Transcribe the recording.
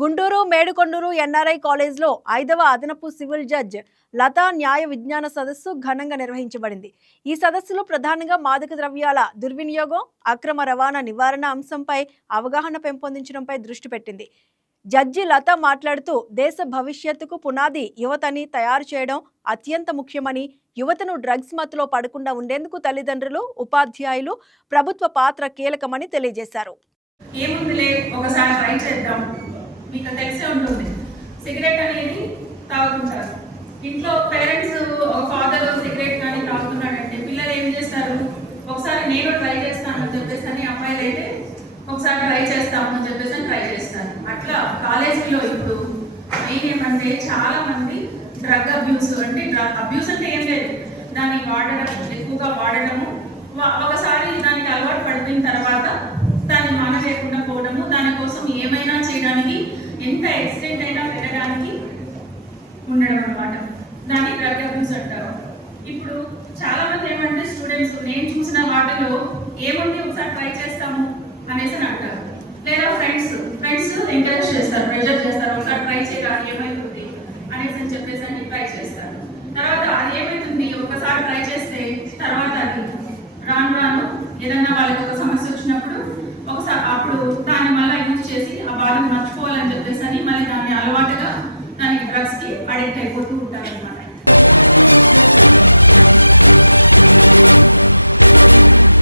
Guntur Medikonduru NRI కాలేజ్లో 5వ అదనపు సివిల్ జడ్జ్ లతా న్యాయ విజ్ఞాన సదస్సు ఘనంగా నిర్వహించబడింది. ఈ సదస్సులో ప్రధానంగా మాదక ద్రవ్యాల దుర్వినియోగం, అక్రమ రవాణా నివారణ అంశంపై అవగాహన పెంపొందించడంపై దృష్టి పెట్టింది. జడ్జి లతా మాట్లాడుతూ దేశ భవిష్యత్తుకు పునాది యువతని తయారు చేయడం అత్యంత ముఖ్యమని, యువతను డ్రగ్స్ మత్తులో పడకుండా ఉండేందుకు తల్లిదండ్రులు, ఉపాధ్యాయులు, ప్రభుత్వ పాత్ర కీలకమని తెలియజేశారు. ఏముందిలే ఒకసారి ట్రై చేద్దాం. మీకు తెలిసే ఉంటుంది, సిగరెట్ అనేది తాగుతుంటారు. ఇంట్లో పేరెంట్స్ ఫాదర్ సిగరెట్ కానీ తాగుతున్నాడంటే పిల్లలు ఏం చేస్తారు, ఒకసారి నేను ట్రై చేస్తాను అని చెప్పేసి అని అమ్మాయిలు అయితే ఒకసారి ట్రై చేస్తాము అని చెప్పేసి అని ట్రై చేస్తారు. అట్లా కాలేజీలో ఇప్పుడు ఏమంటే చాలా మంది డ్రగ్ అబ్యూస్, అంటే డ్రగ్ అబ్యూస్ అంటే ఏం లేదు, దాన్ని వాడడం, ఎక్కువగా వాడడము, ఒకసారి దానికి అలవాటు పడిపోయిన తర్వాత దాన్ని మానలేకుండా పోవడము, దానికోసం ఏమైనా చేయడానికి, ఎంత యాక్సిడెంట్ అయినా వెళ్ళడానికి ఉండడం అనమాట. దాన్ని డ్రగ్ అబ్యూస్ అంటారు. ఇప్పుడు చాలా మంది ఏమంటే స్టూడెంట్స్, నేను చూసిన వాటిలో ఏముంది ఒకసారి ట్రై చేస్తాము అనేసి అని అంటారు. లేదా ఫ్రెండ్స్ ఎంకరేజ్ చేస్తారు, ప్రెజర్ చేస్తారు, ఒకసారి ట్రై చేయడానికి ఏమైతుంది అనేసి అని చెప్పేసి అని ట్రై చేస్తారు. తర్వాత అది ఏమైతుంది, ఒకసారి ట్రై చేస్తే తర్వాత అది రాను రాను ఏదన్నా వాళ్ళకి